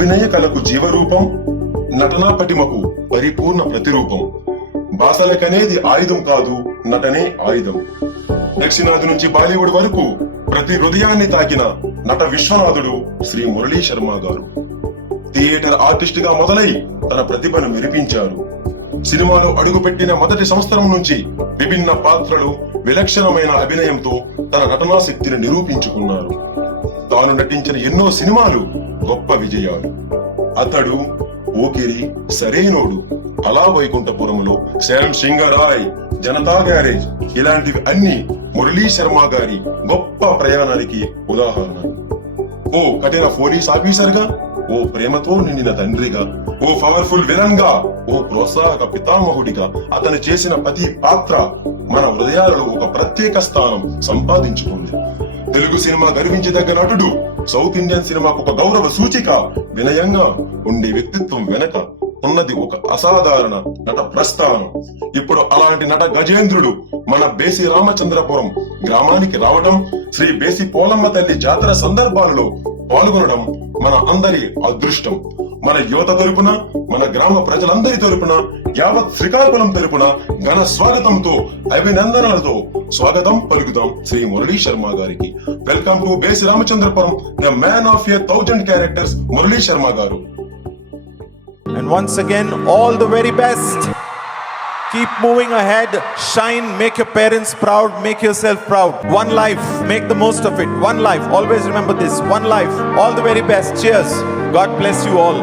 అభినయ కళకు జీవరూపం, నటనా పటిమకు పరిపూర్ణ ప్రతిరూపం. భాషలకనేది ఆయుధం కాదు, నటనే ఆయుధం. దక్షిణాది నుంచి బాలీవుడ్ వరకు ప్రతి హృదయాన్ని తాకిన నట విశ్వనాథుడు శ్రీ మురళీ శర్మ గారు. థియేటర్ ఆర్టిస్ట్ గా మొదలై తన ప్రతిభను మెరిపించారు. సినిమాలో అడుగుపెట్టిన మొదటి సంవత్సరం నుంచి విభిన్న పాత్రలు, విలక్షణమైన అభినయంతో తన నటనా శక్తిని నిరూపించుకున్నారు. తాను నటించిన ఎన్నో సినిమాలు గొప్ప విజయాలు. అతడు, ఓకిరి, సరైనోడు, అలా వైకుంఠపురంలో, శ్యామ్ సింగరాయ్, జనతా గ్యారేజ్ ఇలాంటివి అన్ని మురళీ శర్మ గారి గొప్ప ప్రయాణానికి ఉదాహరణ. ఓ కఠిన పోలీస్ ఆఫీసర్ గా, ఓ ప్రేమతో నిండిన తండ్రిగా, ఓ పవర్ఫుల్ విలన్ గా, ఓ ప్రోత్సాహక పితామహుడిగా అతను చేసిన ప్రతి పాత్ర మన హృదయాలలో ఒక ప్రత్యేక స్థానం సంపాదించుకుంది. తెలుగు సినిమా గర్వించదగ్గ నటుడు, సౌత్ ఇండియన్ సినిమాకు ఒక గౌరవ సూచిక. వినయంగా ఉండే వ్యక్తిత్వం వెనక ఉన్నది ఒక అసాధారణ నట ప్రస్థానం. ఇప్పుడు అలాంటి నట గజేంద్రుడు మన బేసి రామచంద్రపురం గ్రామానికి రావడం, శ్రీ బేసి పోలమ్మ తల్లి జాతర సందర్భాలలో పాల్గొనడం మన అందరి అదృష్టం. మన యువత తరపున, మన గ్రామ ప్రజలందరి తరపున, యావత్ శ్రీకాకుళం తరపున ఘన స్వాగతంతో, అభినందనలతో స్వాగతం పలుకుతాం శ్రీ మురళీ శర్మ గారికి. వెల్కమ్ టు బేసి Ramachandrapuram, the man of 1000 characters Murali Sharma గారు. And once again, all the very best. Keep moving ahead, shine, make your parents proud, make yourself proud. One life, make the most of it. One life, always remember this. One life, all the very best. Cheers. God bless you all.